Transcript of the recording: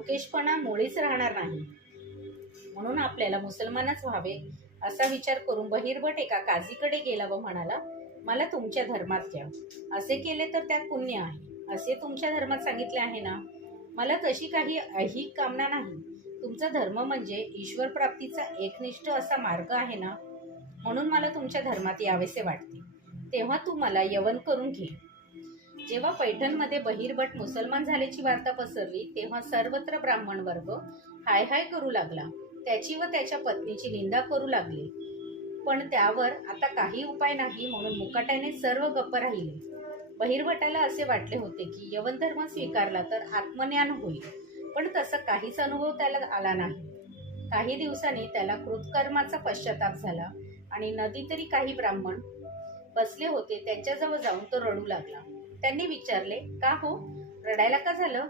लोकेशपणा मुळीच राहणार नाही. म्हणून आपल्याला मुसलमानच व्हावे असा विचार करून बहिर्भट एका काझीकडे गेला व म्हणाला मला तुमच्या धर्मात घ्या. असे केले तर त्यात पुण्य आहे. असे तुमच्या धर्मात सांगितले आहे ना? मला तशी काही ऐहिक कामना नाही. तुमचा धर्म म्हणजे ईश्वर प्राप्तीचा एकनिष्ठ असा मार्ग आहे ना? म्हणून मला तुमच्या धर्मात यावेसे वाटते. तेव्हा तू मला यवन करून घे. जेव्हा पैठणमध्ये बहिर्भट मुसलमान झाल्याची वार्ता पसरली तेव्हा सर्वत्र ब्राह्मण वर्ग हाय हाय करू लागला. त्याची व त्याच्या पत्नीची निंदा करू लागली. पण त्यावर आता काही उपाय नाही म्हणून मुकाट्याने सर्व गप्प राहिले. बहिर्भटाला असे वाटले होते की यवन धर्म स्वीकारला तर आत्मज्ञान होईल. पण तसा काहीच अनुभव त्याला आला नाही. काही दिवसांनी त्याला कृतकर्माचा पश्चाताप झाला आणि नदी तरी काही ब्राह्मण बसले होते त्यांच्याजवळ जाऊन तो रडू लागला. त्यांनी विचारले का हो? रडायला का झालं?